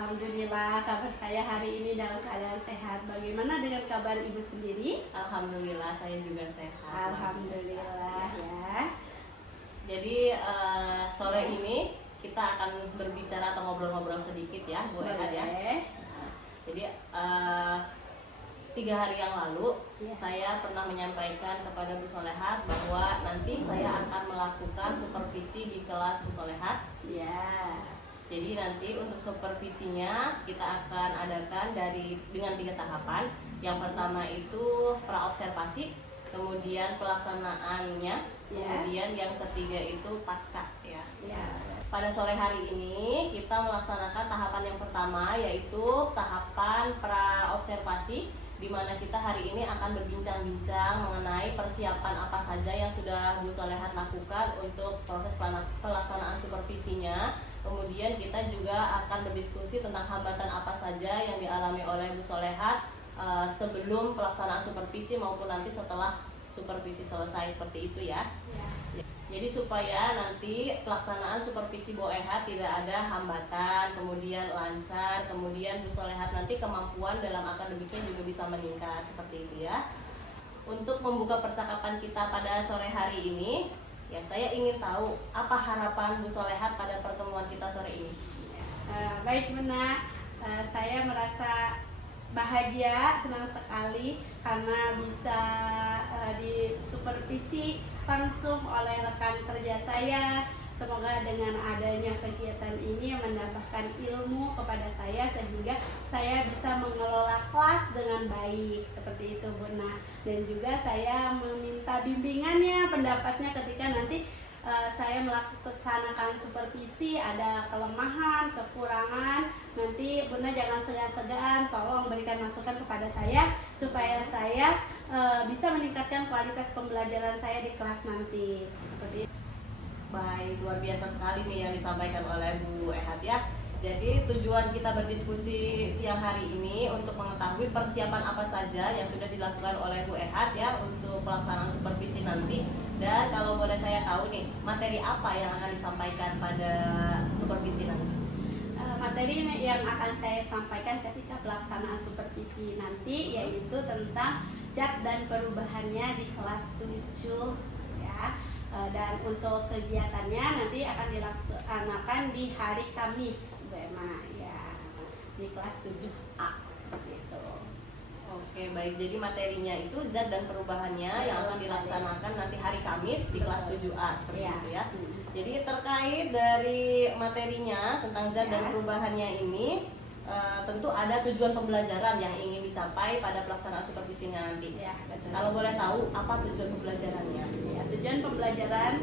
Alhamdulillah kabar saya hari ini dalam keadaan sehat. Bagaimana dengan kabar Ibu sendiri? Alhamdulillah saya juga sehat. Alhamdulillah ya. Jadi sore ini kita akan berbicara atau ngobrol-ngobrol sedikit ya, Bu Ehat ya. Jadi 3 hari yang lalu saya pernah menyampaikan kepada Bu Solehat bahwa nanti saya akan melakukan supervisi di kelas Bu Solehat. Ya. Jadi nanti untuk supervisinya kita akan adakan dengan 3 tahapan. Yang pertama itu praobservasi, kemudian pelaksanaannya, kemudian yang ketiga itu pasca ya. Pada sore hari ini kita melaksanakan tahapan yang pertama, yaitu tahapan praobservasi, di mana kita hari ini akan berbincang-bincang mengenai persiapan apa saja yang sudah Bu Solehat lakukan untuk proses pelaksanaan supervisinya. Kemudian kita juga akan berdiskusi tentang hambatan apa saja yang dialami oleh Bu Solehat sebelum pelaksanaan supervisi maupun nanti setelah supervisi selesai, seperti itu ya. Jadi supaya nanti pelaksanaan supervisi Bu Ehat tidak ada hambatan, kemudian lancar, kemudian Bu Solehat nanti kemampuan dalam akademiknya juga bisa meningkat, seperti itu ya. Untuk membuka percakapan kita pada sore hari ini, ya saya ingin tahu apa harapan Bu Solehat pada pertemuan kita sore ini. Baik Bunda, saya merasa bahagia, senang sekali karena bisa disupervisi langsung oleh rekan kerja saya. Semoga dengan adanya kegiatan ini menambahkan ilmu kepada saya sehingga saya bisa mengelola kelas dengan baik, seperti itu Bunda. Dan juga saya meminta bimbingannya, pendapatnya ketika nanti saya melaksanakan supervisi, ada kelemahan, kekurangan, nanti Bunda jangan segan-segan, tolong berikan masukan kepada saya supaya saya bisa meningkatkan kualitas pembelajaran saya di kelas nanti, seperti itu. Baik, luar biasa sekali nih yang disampaikan oleh Bu Ehat ya. Jadi tujuan kita berdiskusi siang hari ini untuk mengetahui persiapan apa saja yang sudah dilakukan oleh Bu Ehat ya untuk pelaksanaan supervisi nanti. Dan kalau boleh saya tahu nih, materi apa yang akan disampaikan pada supervisi nanti? Materi yang akan saya sampaikan ketika pelaksanaan supervisi nanti yaitu tentang zat dan perubahannya di kelas 7 ya. Dan untuk kegiatannya nanti akan dilaksanakan di hari Kamis ya, di kelas 7A, seperti itu. Oke, baik. Jadi materinya itu zat dan perubahannya yang akan dilaksanakan nanti hari Kamis di kelas 7A, seperti itu ya. Jadi terkait dari materinya tentang zat dan perubahannya ini, tentu ada tujuan pembelajaran yang ingin dicapai pada pelaksanaan supervisinya nanti. Kalau boleh tahu apa tujuan pembelajarannya? Tujuan pembelajaran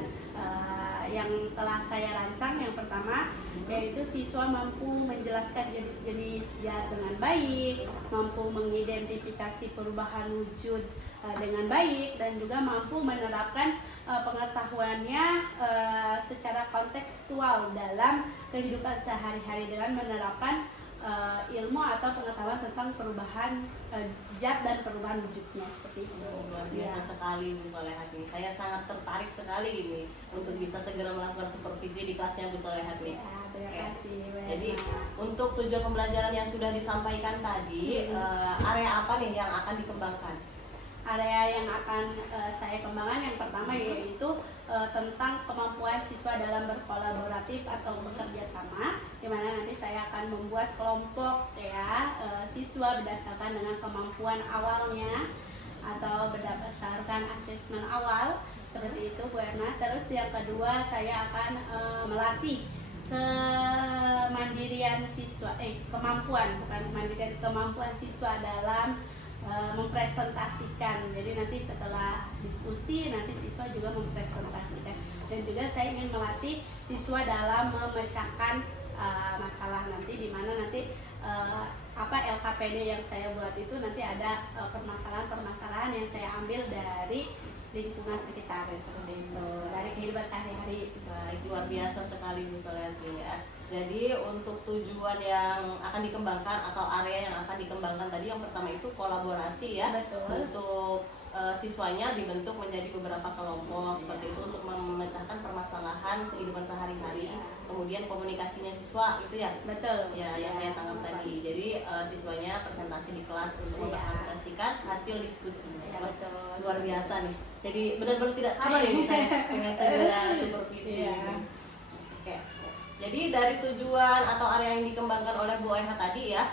yang telah saya rancang yang pertama yaitu siswa mampu menjelaskan jenis-jenis zat dengan baik, mampu mengidentifikasi perubahan wujud dengan baik, dan juga mampu menerapkan pengetahuannya secara kontekstual dalam kehidupan sehari-hari dengan menerapkan ilmu atau pengetahuan tentang perubahan zat dan perubahan wujudnya, seperti itu. Luar biasa sekali Bu Solehat ini. Saya sangat tertarik sekali ini untuk bisa segera melakukan supervisi di kelasnya Bu Solehat ini. Terima kasih. Jadi untuk tujuan pembelajaran yang sudah disampaikan tadi, area apa nih yang akan dikembangkan? Area yang akan saya kembangkan yang pertama yaitu tentang kemampuan siswa dalam berkolaboratif atau bekerja sama, di mana nanti saya akan membuat kelompok ya siswa berdasarkan dengan kemampuan awalnya atau berdasarkan asesmen awal, seperti itu Bu Erna. Terus yang kedua saya akan melatih kemandirian siswa, kemampuan siswa dalam mempresentasikan. Jadi nanti setelah diskusi nanti siswa juga mempresentasikan, dan juga saya ingin melatih siswa dalam memecahkan masalah nanti, di mana nanti LKPD yang saya buat itu nanti ada permasalahan-permasalahan yang saya ambil dari lingkungan sekitar seperti itu dari kehidupan sehari-hari. Baik, luar biasa sekali Bu Soleati ya. Jadi untuk tujuan yang akan dikembangkan atau area yang akan dikembangkan tadi yang pertama itu kolaborasi ya. Betul. Untuk siswanya dibentuk menjadi beberapa kelompok seperti itu untuk memecahkan permasalahan kehidupan sehari-hari. Kemudian komunikasinya siswa itu ya. Betul. Ya, yang saya tangkap tadi. Jadi siswanya presentasi di kelas untuk mempresentasikan hasil diskusinya. Ya, betul. Luar biasa nih. Jadi benar-benar tidak sabar ini saya dengan saudara supervisi. Iya. Oke. Jadi dari tujuan atau area yang dikembangkan oleh Bu Eha tadi ya,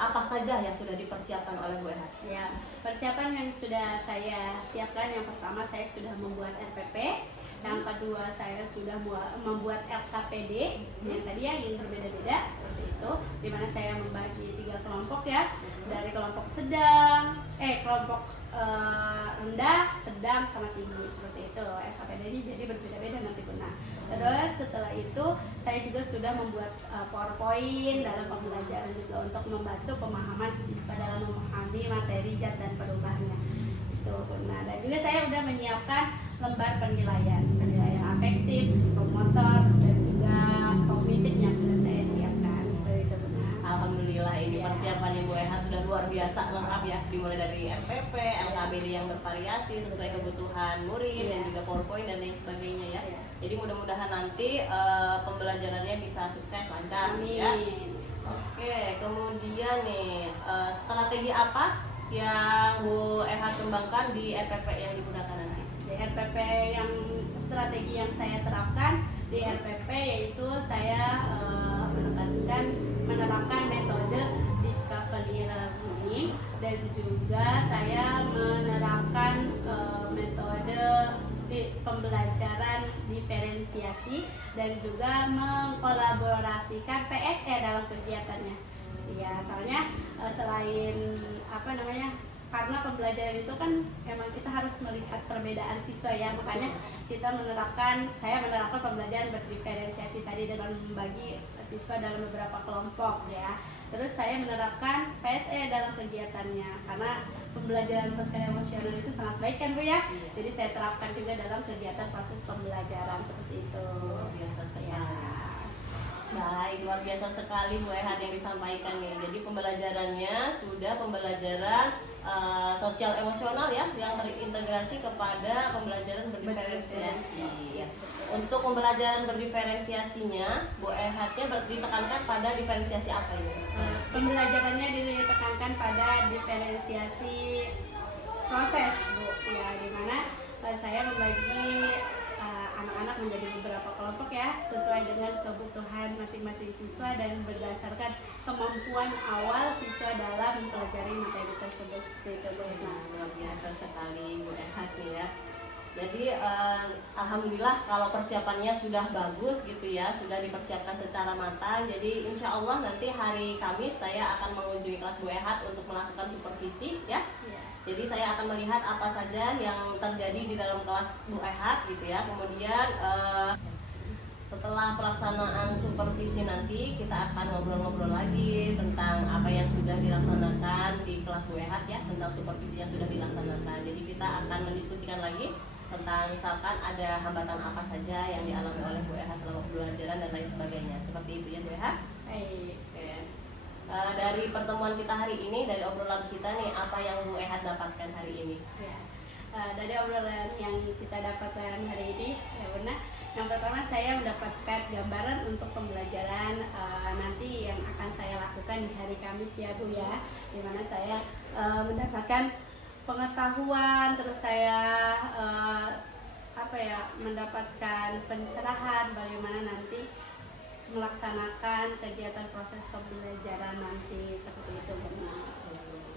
apa saja yang sudah dipersiapkan oleh Bu Eha? Ya, persiapan yang sudah saya siapkan, yang pertama saya sudah membuat RPP, yang kedua saya sudah membuat LKPD, yang tadi yang berbeda-beda seperti itu, dimana saya membagi 3 kelompok ya, dari kelompok sedang, kelompok rendah, sedang, sama tinggi seperti itu. LKPD ini jadi berbeda-beda nanti guna. Terus setelah itu saya juga sudah membuat PowerPoint dalam pembelajaran juga untuk membantu pemahaman siswa dalam memahami materi zat dan perubahannya. Itu guna. Dan juga saya sudah menyiapkan lembar penilaian afektif, psikomotor, dan juga kognitif yang sudah saya siapkan seperti itu guna. Alhamdulillah ini persiapannya Bu Eha sudah luar biasa lengkap ya, dimulai dari MPP, LKBD yang bervariasi sesuai kebutuhan murid dan juga PowerPoint dan lain sebagainya ya. Jadi mudah-mudahan nanti pembelajarannya bisa sukses lancar ya. Oke, kemudian nih strategi apa yang Bu Eha kembangkan di RPP yang digunakan nanti? Di RPP yang strategi yang saya terapkan di RPP yaitu saya menerapkan metode discovery learning, dan juga saya menerapkan metode pembelajaran diferensiasi dan juga mengkolaborasikan PSE dalam kegiatannya. Ya, soalnya selain karena pembelajaran itu kan memang kita harus melihat perbedaan siswa ya, makanya saya menerapkan pembelajaran berdiferensiasi tadi dengan membagi siswa dalam beberapa kelompok ya. Terus saya menerapkan PSE dalam kegiatannya karena pembelajaran sosial emosional itu sangat baik kan Bu ya. Jadi saya terapkan juga dalam kegiatan proses pembelajaran seperti itu. Luar biasa sekali. Baik, luar biasa sekali Bu Eha yang disampaikan nih. Jadi pembelajarannya sudah pembelajaran sosial emosional ya, yang terintegrasi kepada pembelajaran berdiferensiasi. Ya. Untuk pembelajaran berdiferensiasinya, Bu Eha ditekankan pada diferensiasi apa ini? Pembelajarannya ditekankan pada diferensiasi proses Bu, ya, dimana saya membagi anak-anak menjadi beberapa kelompok ya, sesuai dengan kebutuhan masing-masing siswa dan berdasarkan kemampuan awal siswa dalam mempelajari materi tersebut. Itu luar biasa sekali Bu Eha ya. Jadi alhamdulillah kalau persiapannya sudah bagus gitu ya, sudah dipersiapkan secara matang. Jadi insya Allah nanti hari Kamis saya akan mengunjungi kelas Bu Eha untuk melakukan supervisi ya. Jadi saya akan melihat apa saja yang terjadi di dalam kelas Bu Eha gitu ya. Kemudian setelah pelaksanaan supervisi nanti kita akan ngobrol-ngobrol lagi tentang apa yang sudah dilaksanakan di kelas Bu Eha ya, tentang supervisi yang sudah dilaksanakan. Jadi kita akan mendiskusikan lagi tentang misalkan ada hambatan apa saja yang dialami oleh Bu Eha selama pembelajaran dan lain sebagainya. Seperti itu ya Bu Eha. Baik. Dari pertemuan kita hari ini, dari obrolan kita nih, apa yang Bu Eha dapatkan hari ini? Ya. Dari obrolan yang kita dapatkan hari ini, ya benar. Yang pertama saya mendapatkan gambaran untuk pembelajaran nanti yang akan saya lakukan di hari Kamis ya Bu ya, dimana saya mendapatkan pengetahuan, terus saya mendapatkan pencerahan bagaimana nanti melaksanakan kegiatan proses pembelajaran nanti seperti itu benar.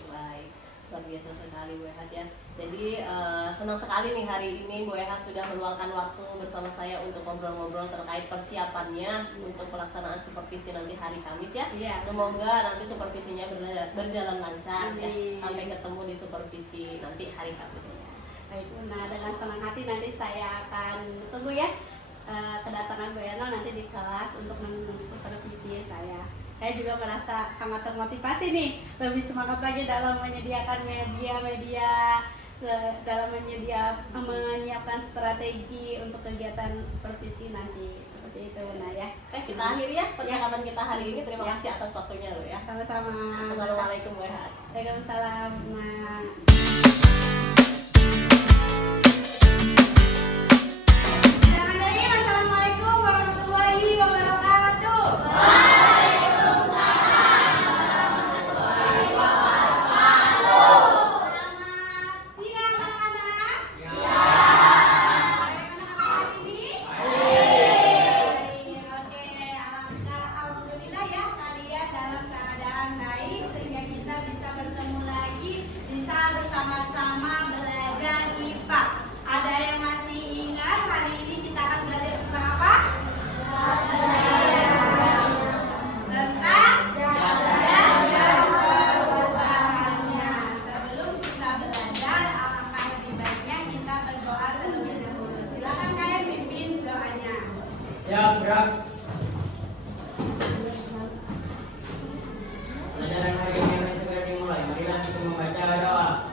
Baik, luar biasa sekali Bu Eha ya. Jadi senang sekali nih hari ini Bu Eha sudah meluangkan waktu bersama saya untuk ngobrol-ngobrol terkait persiapannya untuk pelaksanaan supervisi nanti hari Kamis ya. Semoga nanti supervisinya berjalan lancar ya, sampai ketemu di supervisi nanti hari Kamis. Baik, nah dengan senang hati nanti saya akan tunggu ya kedatangan Bu Eno nanti di kelas untuk mensupervisi saya. Saya juga merasa sangat termotivasi nih, lebih semangat lagi dalam menyediakan media-media dalam menyiapkan strategi untuk kegiatan supervisi nanti. Seperti itu Bunda ya. Kita akhiri ya percakapan kita hari ini. Terima kasih atas waktunya lo ya. Sama-sama. Assalamualaikum warahmatullahi wabarakatuh. Waalaikumsalam. Assalamualaikum warahmatullahi wabarakatuh. Sama-sama belajar IPA. Ada yang masih ingat hari ini kita akan belajar tentang apa? Tentang jam dan perubahannya. Sebelum kita belajar, alangkah lebih baiknya kita berdoa terlebih dahulu. Silakan kalian pimpin doanya. Siap, gerak. Pelajaran hari ini akan segera dimulai. Marilah kita membaca doa.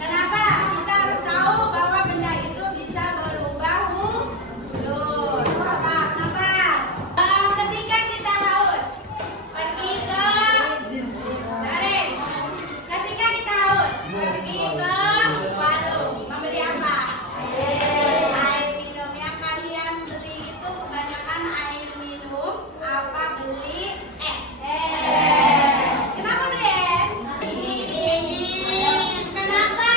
Kenapa? Kita harus tahu bahwa benda itu bisa berubah wujud. Kenapa? Ketika kita haus, pergi ke Darin. Ketika kita haus, pergi ke warung. Membeli apa? Air minum. Yang kalian beli itu kebanyakan air minum. Apa beli es? Kenapa beli es? Kenapa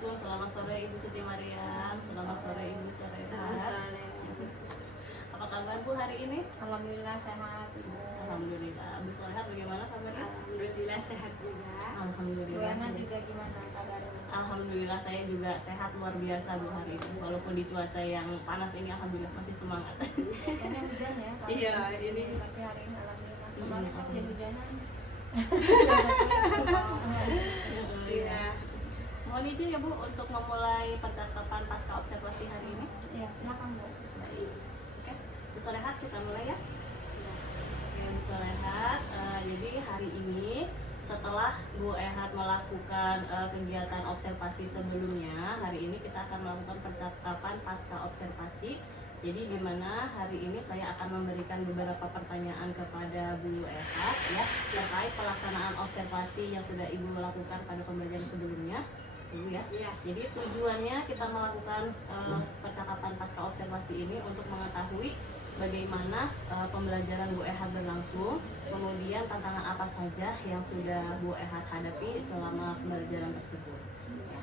Assalamualaikum. Selamat sore Ibu Siti Mariam. Selamat sore Ibu Sorehat. Selamat sore. Apa kabar Bu hari ini? Alhamdulillah sehat Ibu. Alhamdulillah. Bu Sorehat bagaimana kabarnya? Alhamdulillah sehat juga. Alhamdulillah. Buana juga gimana kabarnya? Alhamdulillah saya juga sehat luar biasa Bu hari ini. Walaupun di cuaca yang panas ini alhamdulillah masih semangat. Biasanya hujan ya. kalau Iya, di sini, ini. tapi hari ini alhamdulillah. Kemarin Iya. kan hujan-hujanan. Iya. Mohon izin ya Bu untuk memulai percakapan pasca observasi hari ini. Iya, silakan Bu. Baik. Oke, Bu Sorehat kita mulai ya. Oke, Bu Sorehat, jadi hari ini setelah Bu Ehat melakukan kegiatan observasi sebelumnya, hari ini kita akan melakukan percakapan pasca observasi. Jadi di mana hari ini saya akan memberikan beberapa pertanyaan kepada Bu Ehat ya terkait pelaksanaan observasi yang sudah Ibu lakukan pada pembelajaran sebelumnya. Ibu ya. Iya. Jadi tujuannya kita melakukan percakapan pasca observasi ini untuk mengetahui bagaimana pembelajaran Bu Ehat berlangsung, kemudian tantangan apa saja yang sudah Bu Ehat hadapi selama pembelajaran tersebut. Ya.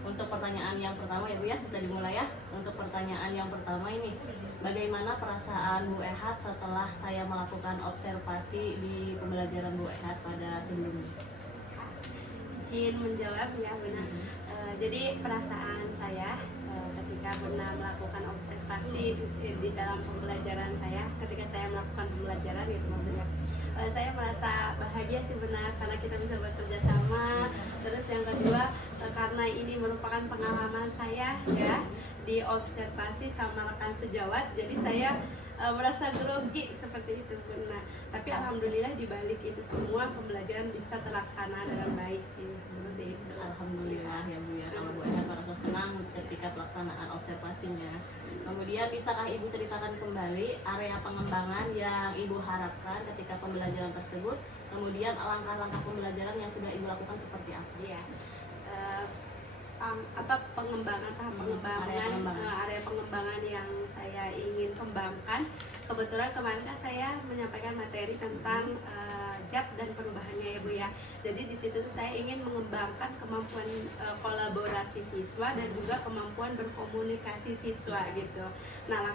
Untuk pertanyaan yang pertama ya Bu ya, bisa dimulai ya. Untuk pertanyaan yang pertama ini, bagaimana perasaan Bu Ehat setelah saya melakukan observasi di pembelajaran Bu Ehat pada sebelumnya? Izin menjawab ya Bunda. Jadi perasaan saya ketika Bunda melakukan observasi di dalam pembelajaran saya, ketika saya melakukan pembelajaran gitu maksudnya, saya merasa bahagia sih benar karena kita bisa bekerja sama. Terus yang kedua karena ini merupakan pengalaman saya ya di observasi sama rekan sejawat, jadi saya merasa grogi seperti itu benar. Tapi alhamdulillah di balik itu semua pembelajaran bisa terlaksana dengan baik sih seperti itu. Alhamdulillah ya Bu ya, kalau Bu Ehat merasa senang ketika pelaksanaan observasinya. Kemudian bisakah Ibu ceritakan kembali area pengembangan yang Ibu harapkan ketika pembelajaran tersebut? Kemudian langkah-langkah pembelajaran yang sudah Ibu lakukan seperti apa? Iya. Tahap pengembangan area pengembangan yang saya ingin kembangkan. Kebetulan kemarin kan saya menyampaikan materi tentang JAT dan perubahannya ya Bu ya. Jadi di situ saya ingin mengembangkan kemampuan kolaborasi siswa dan juga kemampuan berkomunikasi siswa gitu. Nah,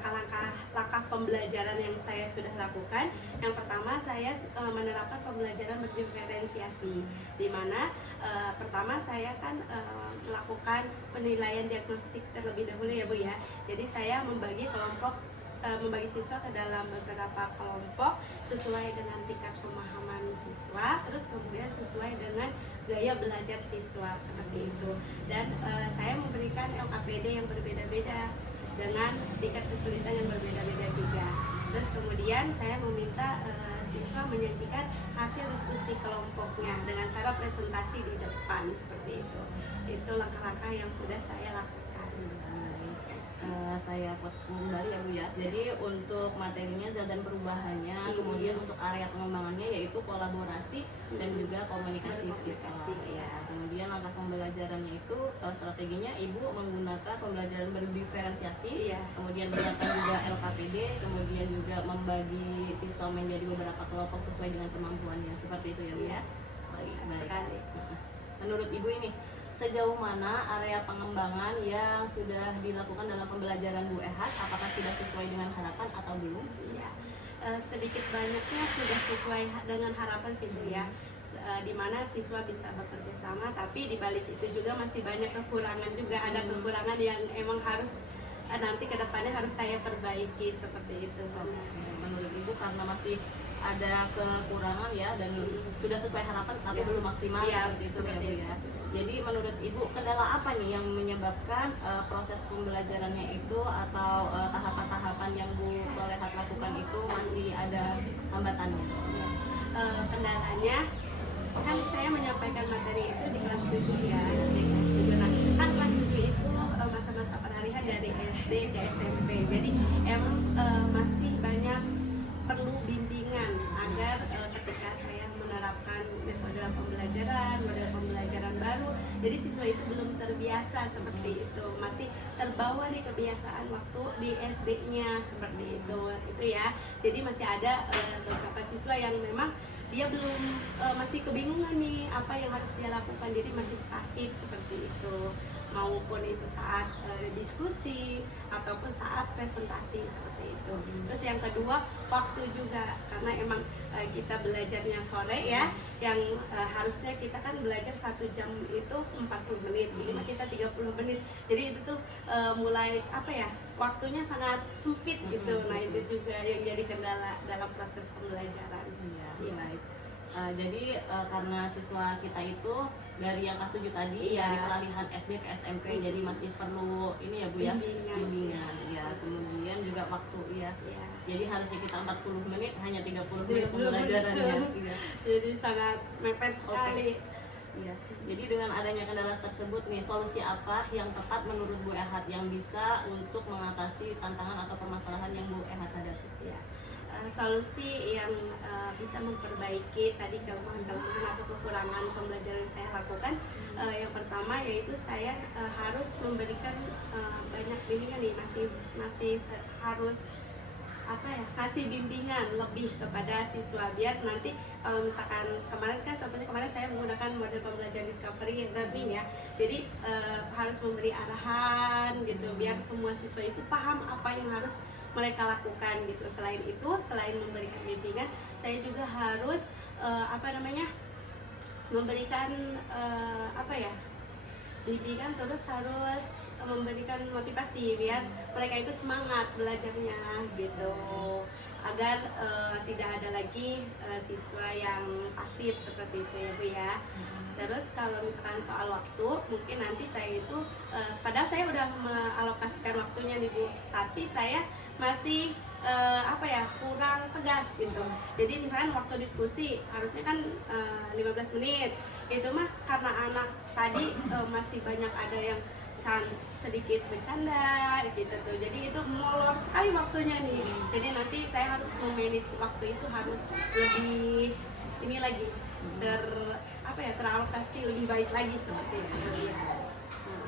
langkah pembelajaran yang saya sudah lakukan, yang pertama saya menerapkan pembelajaran berdiferensiasi, di mana pertama saya kan melakukan penilaian diagnostik terlebih dahulu ya Bu ya. Jadi saya membagi siswa ke dalam beberapa kelompok sesuai dengan tingkat pemahaman siswa, terus kemudian sesuai dengan gaya belajar siswa seperti itu. Dan saya memberikan LKPD yang berbeda-beda dengan tingkat kesulitan yang berbeda-beda juga. Terus kemudian saya meminta siswa menyajikan hasil diskusi kelompoknya dengan cara presentasi di depan seperti itu. Itu langkah-langkah yang sudah saya lakukan. Saya potong kembali ya Bu ya. Jadi untuk materinya zat dan perubahannya, kemudian untuk area pengembangannya yaitu kolaborasi dan juga komunikasi siswa. Ya. Kemudian langkah pembelajarannya itu strateginya Ibu menggunakan pembelajaran berdiferensiasi, kemudian menyiapkan juga LKPD, kemudian juga membagi siswa menjadi beberapa kelompok sesuai dengan kemampuannya. Seperti itu ya Bu ya. Baik. Sekali. Menurut Ibu ini sejauh mana area pengembangan yang sudah dilakukan dalam pembelajaran Bu Ehat? Apakah sudah sesuai dengan harapan atau belum? Ya, sedikit banyaknya sudah sesuai dengan harapan sih Bu ya. Di mana siswa bisa bekerja sama, tapi di balik itu juga masih banyak kekurangan juga. Ada kekurangan yang emang harus nanti ke depannya harus saya perbaiki seperti itu. Menurut Ibu karena masih ada kekurangan ya dan sudah sesuai harapan tapi belum maksimal seperti itu ya Bu ya. Jadi menurut Ibu kendala apa nih yang menyebabkan proses pembelajarannya itu atau tahapan-tahapan yang Bu Sorehat lakukan itu masih ada hambatannya? Kendalanya kan saya menyampaikan materi itu di kelas 7 ya, di kelas 7. Nah, kan kelas 7 itu masa-masa peralihan dari SD ke SMP. Jadi emang masih banyak perlu bimbingan agar ketika saya menerapkan metode pembelajaran baru, jadi siswa itu belum terbiasa seperti itu, masih terbawa nih kebiasaan waktu di SD-nya seperti itu ya. Jadi masih ada beberapa siswa yang memang dia belum masih kebingungan nih apa yang harus dia lakukan, jadi masih pasif seperti itu. maupun itu saat diskusi ataupun saat presentasi seperti itu. Terus yang kedua, waktu juga, karena emang kita belajarnya sore ya, yang harusnya kita kan belajar 1 jam itu 40 menit, ini mah kita 30 menit. Jadi itu tuh mulai apa ya, waktunya sangat sempit gitu. Nah itu juga yang jadi kendala dalam proses pembelajaran. Iya, baik. Jadi karena siswa kita itu dari yang kelas 7 tadi, Iya. dari peralihan SD ke SMP, jadi masih perlu ini ya Bu ya, bimbingan. Ya, kemudian juga waktu ya. Iya. Jadi harusnya kita 40 menit, hanya 30 menit pembelajarannya. Iya. Jadi sangat mepet sekali. Iya. Jadi dengan adanya kendala tersebut nih, solusi apa yang tepat menurut Bu Ehat yang bisa untuk mengatasi tantangan atau permasalahan yang Bu Ehat hadapi? Ya. Solusi yang bisa memperbaiki tadi kelemahan-kelemahan atau kekurangan pembelajaran yang saya lakukan, yang pertama yaitu saya harus memberikan banyak bimbingan nih, masih harus apa ya, kasih bimbingan lebih kepada siswa, biar nanti kalau misalkan kemarin kan contohnya kemarin saya menggunakan model pembelajaran discovery learning ya, jadi harus memberi arahan gitu biar semua siswa itu paham apa yang harus mereka lakukan gitu. Selain itu, selain memberikan bimbingan, saya juga harus memberikan bimbingan, terus harus memberikan motivasi biar mereka itu semangat belajarnya gitu, agar tidak ada lagi siswa yang pasif seperti itu ya Bu ya. Terus kalau misalkan soal waktu, mungkin nanti saya itu padahal saya udah mengalokasikan waktunya nih Bu, tapi saya masih kurang tegas gitu. Jadi misalkan waktu diskusi harusnya kan 15 menit, itu mah karena anak tadi masih banyak ada yang sedikit bercanda gitu tuh, jadi itu molor sekali waktunya nih. Jadi nanti saya harus memanage waktu itu, harus lebih ini lagi teralokasi lebih baik lagi seperti itu ya.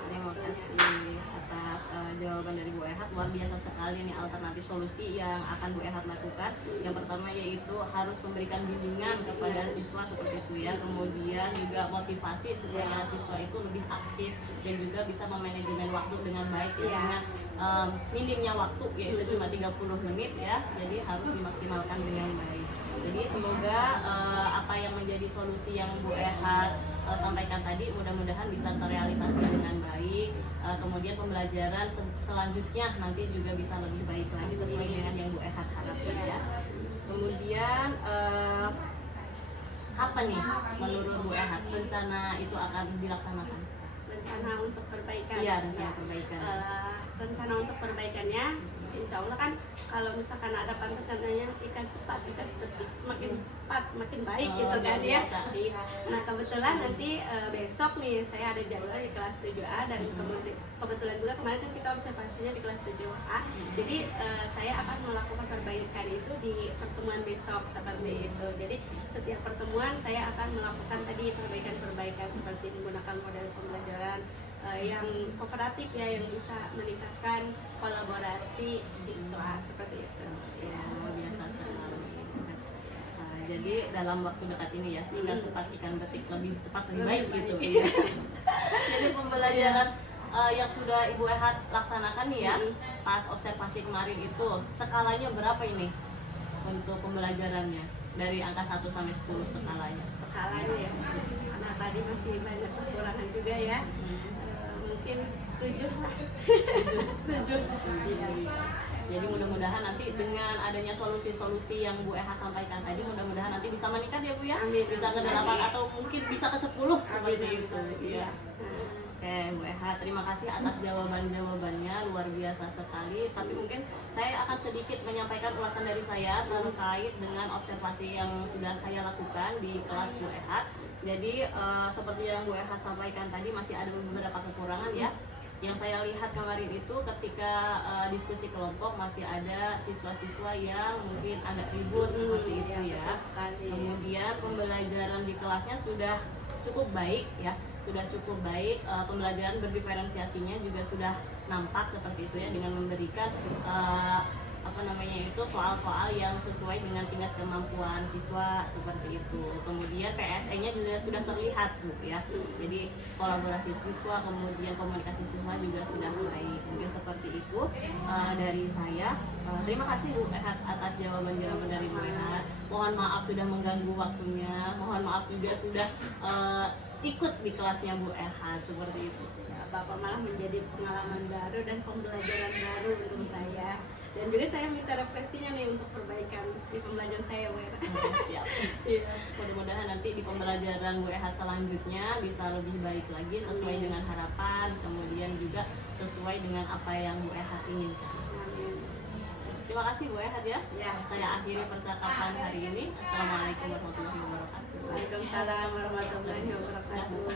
Terima kasih atas jawaban dari Bu Ehat. Luar biasa sekali nih alternatif solusi yang akan Bu Ehat lakukan. Yang pertama yaitu harus memberikan bimbingan kepada siswa seperti itu ya. Kemudian juga motivasi supaya siswa itu lebih aktif dan juga bisa memanajemen waktu dengan baik ya. Dengan minimnya waktu yaitu cuma 30 menit ya. Jadi harus dimaksimalkan dengan baik. Jadi semoga apa yang menjadi solusi yang Bu Ehat sampaikan tadi mudah-mudahan bisa terrealisasi dengan baik. Kemudian pembelajaran selanjutnya nanti juga bisa lebih baik lagi sesuai dengan yang Bu Ehat harapkan ya. Kemudian kapan nih menurut Bu Ehat rencana itu akan dilaksanakan? Rencana untuk perbaikan. Iya, rencana perbaikan. Rencana untuk perbaikannya, insya Allah kan kalau misalkan ada pantun ikan cepat ikan petik, semakin cepat semakin baik gitu kan ya. Iya. Nah kebetulan nanti besok nih saya ada jadwal di kelas 7A, dan kebetulan juga kemarin kan kita observasinya di kelas 7A. Jadi saya akan melakukan perbaikan itu di pertemuan besok seperti itu. Jadi setiap pertemuan saya akan melakukan tadi perbaikan-perbaikan seperti menggunakan model pembelajaran yang kooperatif ya, yang bisa meningkatkan kolaborasi siswa seperti itu. Ya, luar biasa sekali. Jadi dalam waktu dekat ini ya, ikan cepat ikan betik, lebih cepat lebih baik gitu. Iya. Jadi pembelajaran yang sudah Ibu Ehat laksanakan nih ya, pas observasi kemarin itu skalanya berapa ini untuk pembelajarannya dari angka 1 sampai 10 skalanya? Skalanya ya, karena tadi masih banyak kekurangan juga ya. Mungkin 7 lah. 7. Jadi mudah-mudahan nanti dengan adanya solusi-solusi yang Bu Ehat sampaikan tadi, mudah-mudahan nanti bisa meningkat ya Bu ya. Amin. Bisa ke 8 atau mungkin bisa ke 10 seperti itu. Iya. Oke Bu Ehat, terima kasih atas jawaban-jawabannya, luar biasa sekali. Tapi mungkin saya akan sedikit menyampaikan ulasan dari saya terkait dengan observasi yang sudah saya lakukan di kelas Bu Ehat. Jadi seperti yang Bu Ehat sampaikan tadi, masih ada beberapa kekurangan ya. Yang saya lihat kemarin itu ketika diskusi kelompok masih ada siswa-siswa yang mungkin agak ribut seperti itu ya. Kemudian pembelajaran di kelasnya sudah cukup baik ya, sudah cukup baik. Pembelajaran berdiferensiasinya juga sudah nampak seperti itu ya, dengan memberikan soal-soal yang sesuai dengan tingkat kemampuan siswa seperti itu. Kemudian PSE-nya juga sudah terlihat Bu ya. Jadi kolaborasi siswa, kemudian komunikasi siswa juga sudah baik. Mungkin seperti itu dari saya. Terima kasih Bu Erhat atas jawaban-jawaban dari Bu Erhat. Mohon maaf sudah mengganggu waktunya. Mohon maaf juga sudah ikut di kelasnya Bu Erhat seperti itu. Bapak malah menjadi pengalaman baru dan pembelajaran baru untuk saya, dan juga saya minta refleksinya nih untuk perbaikan di pembelajaran saya Bu Era. Siap. Iya. Mudah-mudahan nanti di pembelajaran Bu Eha selanjutnya bisa lebih baik lagi sesuai dengan harapan, kemudian juga sesuai dengan apa yang Bu Eha inginkan. Amin. Terima kasih Bu Eha ya. Ya. Saya akhiri percakapan hari ini. Assalamualaikum warahmatullahi wabarakatuh. Waalaikumsalam warahmatullahi wabarakatuh.